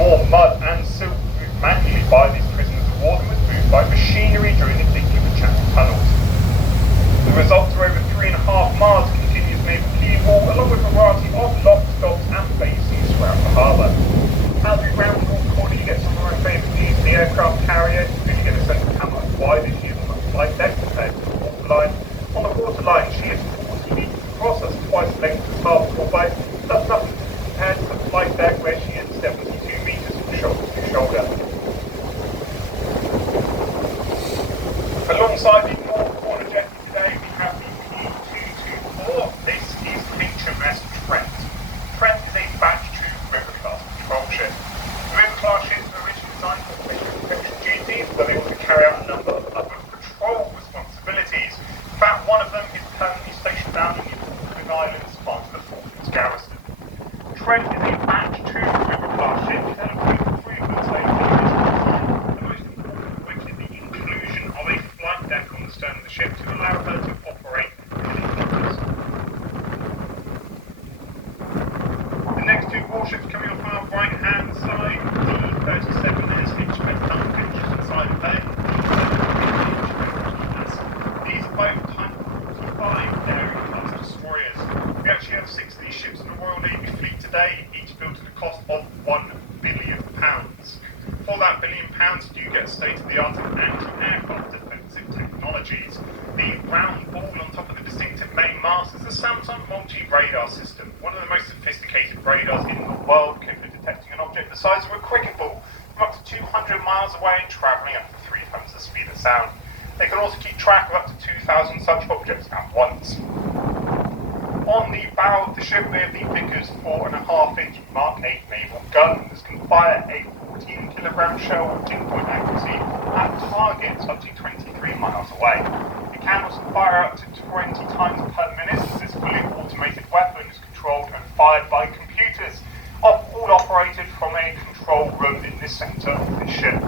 More mud and silt moved manually by these prisoners of war than was moved by machinery during the digging of the channel tunnels. The results are over 3.5 miles of continuous naval quay wall, along with a variety of locks, docks and bases throughout the harbour. As we round the north corner, you get some of our favourite views of the aircraft carrier. You really get a sense of how much wider she is on the flight deck compared to the waterline. On the waterline, she is 40 metres across, that's twice the length of the Harbour boat. That's nothing compared to the flight deck where she is 72 metres from shoulder to shoulder. Alongside the north corner jetty today, we have the P224. This is HMS Trent. Trent is a batch 2 river class patrol ship. The river class ships were originally designed for special protection duties, but they also carry out a number of other patrol responsibilities. In fact, one of them is permanently stationed down in the Portsmouth Islands as part of the Portsmouth garrison. Trent is a batch 2 river class ship developing improvements over the years. The most important of which is the inclusion of a flight deck on the stern of the ship to allow her to operate helicopters. The next 2 warships coming off our right hand side, the 37S HMS Duncan just inside the bay, these are both Type 45 Daring class destroyers. We actually have 6 of these ships in the Royal Navy fleet today, each built at a cost of £1 billion. For that £1 billion, you get state-of-the-art anti-aircraft defensive technologies. The round ball on top of the distinctive main mast is the Samsung multi-radar system, one of the most sophisticated radars in the world, capable of detecting an object the size of a cricket ball from up to 200 miles away and travelling up to 3 times the speed of sound. They can also keep track of up to 2,000 such objects at once. On the bow of the ship, we have the Vickers 4.5-inch Mark 8 naval gun. This can fire a 14-kilogram shell with pinpoint accuracy at targets up to 23 miles away. It can also fire up to 20 times per minute. This fully automated weapon is controlled and fired by computers, all operated from a control room in the centre of the ship.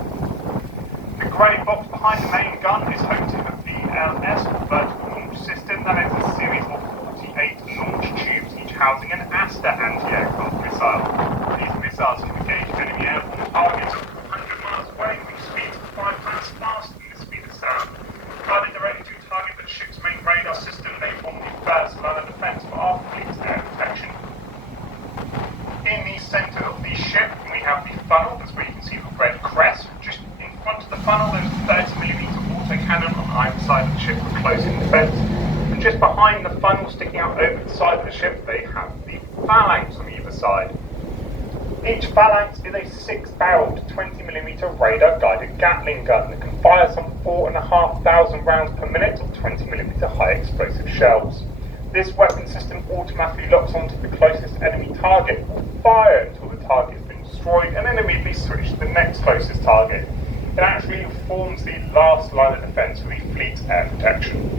The grey box behind the main gun is home to the VLS, vertical launch system. That is a series of 48 launch tubes, each housing an Asta anti-aircraft missile. These missiles can engage enemy airborne targets up to 100 miles away, with speeds 5 times faster than the speed of sound. Firing directly to a target with the ship's main radar system, they form the first line of defence for our fleet's air protection. In the centre of the ship, we have the funnel. That's where you can see the red crest. Just in front of the funnel, there's a 30mm autocannon on either side of the ship for close-in defence. And just behind the funnel, sticking out over the side of the ship, they have the phalanx on either side. Each phalanx is a 6-barreled 20mm radar-guided Gatling gun that can fire some 4,500 rounds per minute of 20mm high-explosive shells. This weapon system automatically locks onto the closest enemy target, will fire until the target has been destroyed, and then immediately switch to the next closest target. It actually forms the last line of defence for the fleet's air protection.